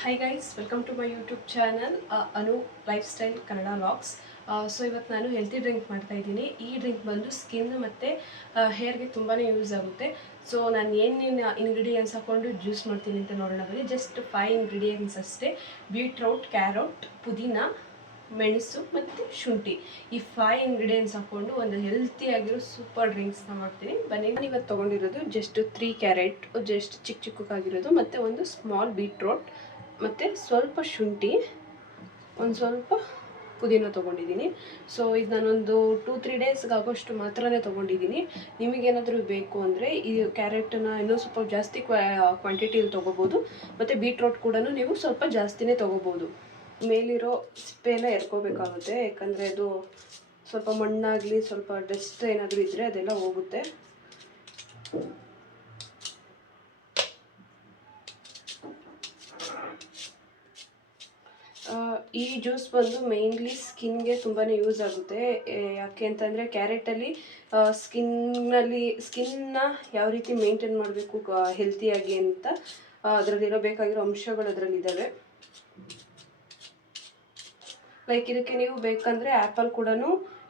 Hi guys, welcome to my YouTube channel Anu Lifestyle Kannada Vlogs. So ಇವತ್ತು ನಾನು healthy drink ಮಾಡ್ತಾ ಇದ್ದೀನಿ. ಈ ಡ್ರಿಂಕ್ ಬಂದು ಸ್ಕಿನ್ ಮತ್ತು ಹೇರ್ಗೆ ತುಂಬಾ ಯೂಸ್ ಆಗುತ್ತೆ. ಸೊ ನಾನು ಏನೇನು ಇಂಗ್ರೀಡಿಯೆಂಟ್ಸ್ ಹಾಕ್ಕೊಂಡು ಜ್ಯೂಸ್ ಮಾಡ್ತೀನಿ ಅಂತ ನೋಡೋಣ ಬನ್ನಿ. ಜಸ್ಟ್ 5 ಇಂಗ್ರೀಡಿಯೆಂಟ್ಸ್ ಅಷ್ಟೇ. ಬೀಟ್ರೂಟ್, ಕ್ಯಾರೋಟ್, ಪುದೀನ, ಮೆಣಸು ಮತ್ತು ಶುಂಠಿ. ಈ 5 ಇಂಗ್ರೀಡಿಯೆಂಟ್ಸ್ ಹಾಕ್ಕೊಂಡು ಒಂದು ಹೆಲ್ತಿಯಾಗಿರೋ ಸೂಪರ್ ಡ್ರಿಂಕ್ಸ್ನ ಮಾಡ್ತೀನಿ ಬನ್ನಿ. ನಾನು ಇವತ್ತು ತೊಗೊಂಡಿರೋದು ಜಸ್ಟ್ 3 ಕ್ಯಾರೆಟ್, ಜಸ್ಟ್ ಚಿಕ್ಕ ಚಿಕ್ಕದಾಗಿರೋದು, ಮತ್ತು ಒಂದು ಸ್ಮಾಲ್ ಬೀಟ್ರೂಟ್, ಮತ್ತು ಸ್ವಲ್ಪ ಶುಂಠಿ, ಒಂದು ಸ್ವಲ್ಪ ಪುದೀನ ತೊಗೊಂಡಿದ್ದೀನಿ. ಸೊ ಇದು ನಾನೊಂದು 2-3 ಡೇಸ್ಗೆ ಆಗೋಷ್ಟು ಮಾತ್ರನೇ ತೊಗೊಂಡಿದ್ದೀನಿ. ನಿಮಗೇನಾದರೂ ಬೇಕು ಅಂದರೆ ಈ ಕ್ಯಾರೆಟನ್ನು ಇನ್ನೂ ಸ್ವಲ್ಪ ಜಾಸ್ತಿ ಕ್ವಾಂಟಿಟಿಯಲ್ಲಿ ತೊಗೋಬೋದು, ಮತ್ತು ಬೀಟ್ರೂಟ್ ಕೂಡ ನೀವು ಸ್ವಲ್ಪ ಜಾಸ್ತಿನೇ ತೊಗೋಬೋದು. ಮೇಲಿರೋ ಸಿಪ್ಪೆನ ಎರ್ಕೋಬೇಕಾಗುತ್ತೆ, ಯಾಕಂದರೆ ಅದು ಸ್ವಲ್ಪ ಮಣ್ಣಾಗಲಿ ಸ್ವಲ್ಪ ಡಸ್ಟ್ ಏನಾದರೂ ಇದ್ದರೆ ಅದೆಲ್ಲ ಹೋಗುತ್ತೆ. ಈ ಜ್ಯೂಸ್ ಬಂದು ಮೇಯ್ನ್ಲಿ ಸ್ಕಿನ್ಗೆ ತುಂಬಾ ಯೂಸ್ ಆಗುತ್ತೆ. ಯಾಕೆ ಅಂತಂದರೆ ಕ್ಯಾರೆಟಲ್ಲಿ ಸ್ಕಿನ್ನ ಯಾವ ರೀತಿ ಮೇಂಟೈನ್ ಮಾಡಬೇಕು ಹೆಲ್ತಿಯಾಗಿ ಅಂತ ಅದರಲ್ಲಿರೋ ಬೇಕಾಗಿರೋ ಅಂಶಗಳು ಅದರಲ್ಲಿದ್ದಾವೆ. ಲೈಕ್ ಇದಕ್ಕೆ ನೀವು ಬೇಕಂದರೆ ಆ್ಯಪಲ್ ಕೂಡ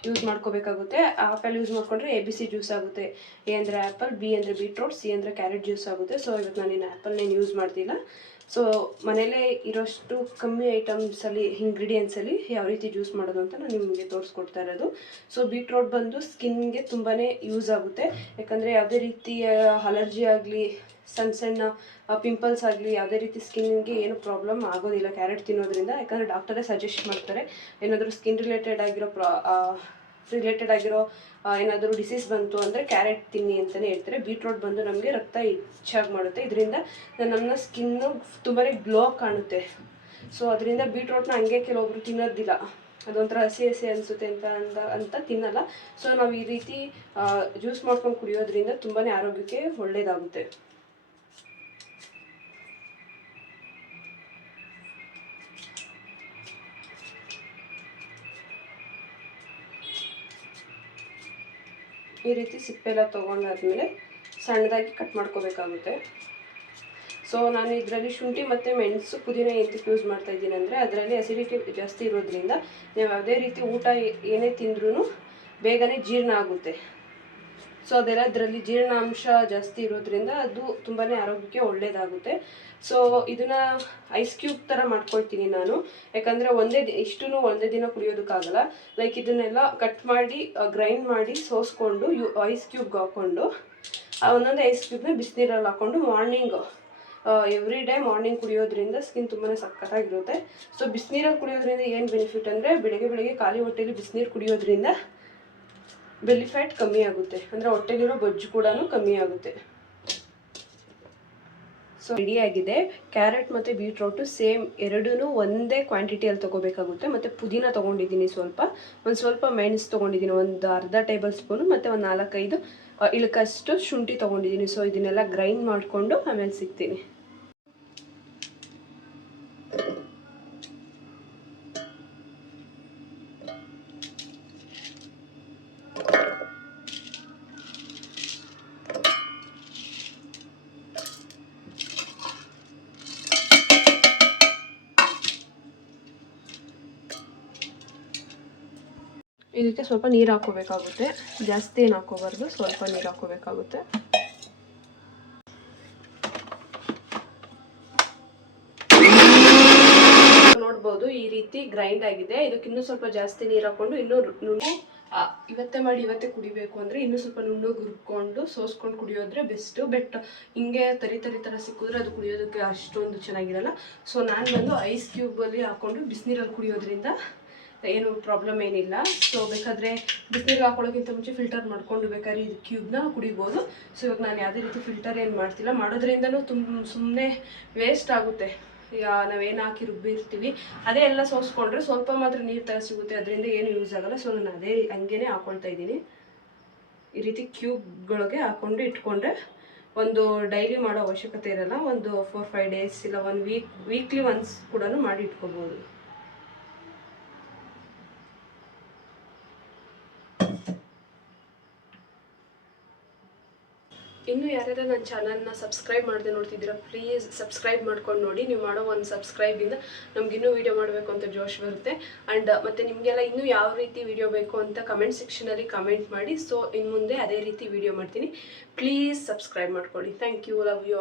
ಯೂಸ್ ಮಾಡ್ಕೋಬೇಕಾಗುತ್ತೆ. ಆ್ಯಪಲ್ ಯೂಸ್ ಮಾಡಿಕೊಂಡ್ರೆ ABC ಜ್ಯೂಸ್ ಆಗುತ್ತೆ. A ಅಂದರೆ ಆ್ಯಪಲ್, B ಅಂದರೆ ಬೀಟ್ರೂಟ್, C ಅಂದರೆ ಕ್ಯಾರೆಟ್ ಜ್ಯೂಸ್ ಆಗುತ್ತೆ. ಸೊ ಇವತ್ತು ನಾನೇನು ಆ್ಯಪಲ್ನೇನು ಯೂಸ್ ಮಾಡ್ತಿಲ್ಲ. ಸೊ ಮನೇಲೇ ಇರೋಷ್ಟು ಕಮ್ಮಿ ಐಟಮ್ಸಲ್ಲಿ ಇಂಗ್ರೀಡಿಯೆಂಟ್ಸಲ್ಲಿ ಯಾವ ರೀತಿ ಜ್ಯೂಸ್ ಮಾಡೋದು ಅಂತ ನಾನು ನಿಮಗೆ ತೋರಿಸ್ಕೊಡ್ತಾ ಇರೋದು. ಸೊ ಬೀಟ್ರೂಟ್ ಬಂದು ಸ್ಕಿನ್ಗೆ ತುಂಬಾ ಯೂಸ್ ಆಗುತ್ತೆ. ಯಾಕಂದರೆ ಯಾವುದೇ ರೀತಿಯ ಅಲರ್ಜಿ ಆಗಲಿ, ಸಣ್ಣ ಪಿಂಪಲ್ಸ್ ಆಗಲಿ, ಯಾವುದೇ ರೀತಿ ಸ್ಕಿನ್ಗೆ ಏನು ಪ್ರಾಬ್ಲಮ್ ಆಗೋದಿಲ್ಲ ಕ್ಯಾರೆಟ್ ತಿನ್ನೋದ್ರಿಂದ. ಯಾಕಂದರೆ ಡಾಕ್ಟರೇ ಸಜೆಸ್ಟ್ ಮಾಡ್ತಾರೆ, ಏನಾದರೂ ಸ್ಕಿನ್ ರಿಲೇಟೆಡ್ ಆಗಿರೋ ಏನಾದರೂ ಡಿಸೀಸ್ ಬಂತು ಅಂದರೆ ಕ್ಯಾರೆಟ್ ತಿನ್ನಿ ಅಂತಲೇ ಹೇಳ್ತಾರೆ. ಬೀಟ್ರೂಟ್ ಬಂದು ನಮಗೆ ರಕ್ತ ಹೆಚ್ಚಾಗಿ ಮಾಡುತ್ತೆ. ಇದರಿಂದ ನಮ್ಮ ಸ್ಕಿನ್ನು ತುಂಬಾ ಗ್ಲೋ ಕಾಣುತ್ತೆ. ಸೊ ಅದರಿಂದ ಬೀಟ್ರೂಟ್ನ ಹಂಗೆ ಕೆಲವೊಬ್ರು ತಿನ್ನೋದಿಲ್ಲ, ಅದೊಂಥರ ಹಸಿ ಅನಿಸುತ್ತೆ ಅಂತ ತಿನ್ನಲ್ಲ. ಸೊ ನಾವು ಈ ರೀತಿ ಜ್ಯೂಸ್ ಮಾಡ್ಕೊಂಡು ಕುಡಿಯೋದ್ರಿಂದ ತುಂಬಾ ಆರೋಗ್ಯಕ್ಕೆ ಒಳ್ಳೆಯದಾಗುತ್ತೆ. ಈ ರೀತಿ ಸಿಪ್ಪೆಲ್ಲ ತೊಗೊಂಡಾದ್ಮೇಲೆ ಸಣ್ಣದಾಗಿ ಕಟ್ ಮಾಡ್ಕೋಬೇಕಾಗುತ್ತೆ. ಸೊ ನಾನು ಇದರಲ್ಲಿ ಶುಂಠಿ ಮತ್ತು ಮೆಣಸು, ಪುದೀನ ಎಂತಕ್ಕೆ ಯೂಸ್ ಮಾಡ್ತಾ ಇದ್ದೀನಿ ಅಂದರೆ ಅದರಲ್ಲಿ ಅಸಿಡಿಟಿ ಜಾಸ್ತಿ ಇರೋದ್ರಿಂದ ನೀವು ಯಾವುದೇ ರೀತಿ ಊಟ ಏನೇ ತಿಂದ್ರೂ ಬೇಗನೆ ಜೀರ್ಣ ಆಗುತ್ತೆ. ಸೊ ಅದೆಲ್ಲ ಅದರಲ್ಲಿ ಜೀರ್ಣಾಂಶ ಜಾಸ್ತಿ ಇರೋದ್ರಿಂದ ಅದು ತುಂಬಾ ಆರೋಗ್ಯಕ್ಕೆ ಒಳ್ಳೆಯದಾಗುತ್ತೆ. ಸೊ ಇದನ್ನು ಐಸ್ ಕ್ಯೂಬ್ ಥರ ಮಾಡ್ಕೊಳ್ತೀನಿ ನಾನು, ಯಾಕಂದರೆ ಒಂದೇ ದಿನ ಕುಡಿಯೋದಕ್ಕಾಗಲ್ಲ. ಲೈಕ್ ಇದನ್ನೆಲ್ಲ ಕಟ್ ಮಾಡಿ ಗ್ರೈಂಡ್ ಮಾಡಿ ಸೋಸ್ಕೊಂಡು ಐಸ್ ಕ್ಯೂಬ್ಗೆ ಹಾಕ್ಕೊಂಡು ಒಂದೊಂದು ಐಸ್ ಕ್ಯೂಬ್ನ ಬಿಸಿನೀರಲ್ಲಿ ಹಾಕ್ಕೊಂಡು ಎವ್ರಿ ಡೇ ಮಾರ್ನಿಂಗ್ ಕುಡಿಯೋದ್ರಿಂದ ಸ್ಕಿನ್ ತುಂಬಾ ಸಖತ್ತಾಗಿರುತ್ತೆ. ಸೊ ಬಿಸಿನೀರಲ್ಲಿ ಕುಡಿಯೋದ್ರಿಂದ ಏನು ಬೆನಿಫಿಟ್ ಅಂದರೆ ಬೆಳಗ್ಗೆ ಖಾಲಿ ಹೊಟ್ಟೆಯಲ್ಲಿ ಬಿಸಿನೀರು ಕುಡಿಯೋದ್ರಿಂದ ಬೆಲ್ಲಿ ಫ್ಯಾಟ್ ಕಮ್ಮಿ ಆಗುತ್ತೆ, ಅಂದರೆ ಹೊಟ್ಟೆಲಿರೋ ಬೊಜ್ಜು ಕೂಡ ಕಮ್ಮಿ ಆಗುತ್ತೆ. ಸೊ ರೆಡಿಯಾಗಿದೆ. ಕ್ಯಾರೆಟ್ ಮತ್ತು ಬೀಟ್ರೂಟು ಸೇಮ್ ಎರಡೂ ಒಂದೇ ಕ್ವಾಂಟಿಟಿಯಲ್ಲಿ ತೊಗೋಬೇಕಾಗುತ್ತೆ. ಮತ್ತು ಪುದೀನ ತೊಗೊಂಡಿದ್ದೀನಿ, ಒಂದು ಸ್ವಲ್ಪ ಮೆಣಸು ತೊಗೊಂಡಿದ್ದೀನಿ, ಒಂದು ಅರ್ಧ ಟೇಬಲ್ ಸ್ಪೂನು, ಮತ್ತು ಒಂದು 4-5 ಇಳಕಷ್ಟು ಶುಂಠಿ ತೊಗೊಂಡಿದ್ದೀನಿ. ಸೊ ಇದನ್ನೆಲ್ಲ ಗ್ರೈಂಡ್ ಮಾಡಿಕೊಂಡು ಆಮೇಲೆ ಸಿಗ್ತೀನಿ. ಇದಕ್ಕೆ ಸ್ವಲ್ಪ ನೀರು ಹಾಕೋಬೇಕಾಗುತ್ತೆ, ಜಾಸ್ತಿ ಏನು ಹಾಕೋಬಾರ್ದು, ಸ್ವಲ್ಪ ನೀರು ಹಾಕೋಬೇಕಾಗುತ್ತೆ. ನೋಡ್ಬೋದು ಈ ರೀತಿ ಗ್ರೈಂಡ್ ಆಗಿದೆ. ಇದಕ್ಕೆ ಇನ್ನೂ ಸ್ವಲ್ಪ ಜಾಸ್ತಿ ನೀರು ಹಾಕೊಂಡು ಇವತ್ತೇ ಮಾಡಿ ಇವತ್ತೇ ಕುಡಿಬೇಕು ಅಂದರೆ ಇನ್ನೂ ಸ್ವಲ್ಪ ನುಣ್ಣಗೆ ಹುರ್ಕೊಂಡು ಸೋಸ್ಕೊಂಡು ಕುಡಿಯೋದ್ರೆ ಬೆಸ್ಟು. ಬಟ್ ಹಿಂಗೆ ತರಿ ಥರ ಸಿಕ್ಕಿದ್ರೆ ಅದು ಕುಡಿಯೋದಕ್ಕೆ ಅಷ್ಟೊಂದು ಚೆನ್ನಾಗಿರಲ್ಲ. ಸೊ ನಾನು ಬಂದು ಐಸ್ ಕ್ಯೂಬಲ್ಲಿ ಹಾಕ್ಕೊಂಡು ಬಿಸಿನೀರಲ್ಲಿ ಕುಡಿಯೋದ್ರಿಂದ ಏನು ಪ್ರಾಬ್ಲಮ್ ಏನಿಲ್ಲ. ಸೊ ಬೇಕಾದರೆ ಬಿಸಿನೀರಿಗೆ ಹಾಕೊಳ್ಳೋಕ್ಕಿಂತ ಮುಂಚೆ ಫಿಲ್ಟರ್ ಮಾಡ್ಕೊಂಡು ಬೇಕಾದ್ರೆ ಇದು ಕ್ಯೂಬ್ನ ಕುಡಿಬೋದು. ಸೊ ಇವಾಗ ನಾನು ಯಾವುದೇ ರೀತಿ ಫಿಲ್ಟರ್ ಏನು ಮಾಡ್ತಿಲ್ಲ, ಮಾಡೋದ್ರಿಂದನೂ ಸುಮ್ಮನೆ ವೇಸ್ಟ್ ಆಗುತ್ತೆ. ನಾವೇನು ಹಾಕಿ ರುಬ್ಬಿರ್ತೀವಿ ಅದೇ ಎಲ್ಲ ಸೋಸ್ಕೊಂಡ್ರೆ ಸ್ವಲ್ಪ ಮಾತ್ರ ನೀರು ಥರ ಸಿಗುತ್ತೆ, ಅದರಿಂದ ಏನು ಯೂಸ್ ಆಗಲ್ಲ. ಸೊ ನಾನು ಅದೇ ಹಂಗೇ ಹಾಕ್ಕೊಳ್ತಾ ಇದ್ದೀನಿ. ಈ ರೀತಿ ಕ್ಯೂಬ್ಗಳಿಗೆ ಹಾಕ್ಕೊಂಡು ಇಟ್ಕೊಂಡ್ರೆ ಒಂದು ಡೈಲಿ ಮಾಡೋ ಅವಶ್ಯಕತೆ ಇರಲ್ಲ. ಒಂದು 4-5 ಡೇಸ್ ಇಲ್ಲ 1 ವೀಕ್ಲಿ ಒನ್ಸ್ ಕೂಡ ಮಾಡಿ ಇಟ್ಕೋಬೋದು. ಇನ್ನು ಯಾರ್ಯಾರು ನನ್ನ ಚಾನಲ್ನ ಸಬ್ಸ್ಕ್ರೈಬ್ ಮಾಡದೆ ನೋಡ್ತಿದ್ದೀರಾ ಪ್ಲೀಸ್ ಸಬ್ಸ್ಕ್ರೈಬ್ ಮಾಡ್ಕೊಂಡು ನೋಡಿ. ನೀವು ಮಾಡೋ ಒಂದು ಸಬ್ಸ್ಕ್ರೈಬಿಂದ ನಮಗಿನ್ನೂ ವೀಡಿಯೋ ಮಾಡಬೇಕು ಅಂತ ಜೋಶ್ ಬರುತ್ತೆ. ಆ್ಯಂಡ್ ಮತ್ತು ನಿಮಗೆಲ್ಲ ಇನ್ನೂ ಯಾವ ರೀತಿ ವೀಡಿಯೋ ಬೇಕು ಅಂತ ಕಮೆಂಟ್ ಸೆಕ್ಷನಲ್ಲಿ ಕಮೆಂಟ್ ಮಾಡಿ. ಸೊ ಇನ್ನು ಮುಂದೆ ಅದೇ ರೀತಿ ವೀಡಿಯೋ ಮಾಡ್ತೀನಿ. ಪ್ಲೀಸ್ ಸಬ್ಸ್ಕ್ರೈಬ್ ಮಾಡ್ಕೊಳ್ಳಿ. Thank you, love you.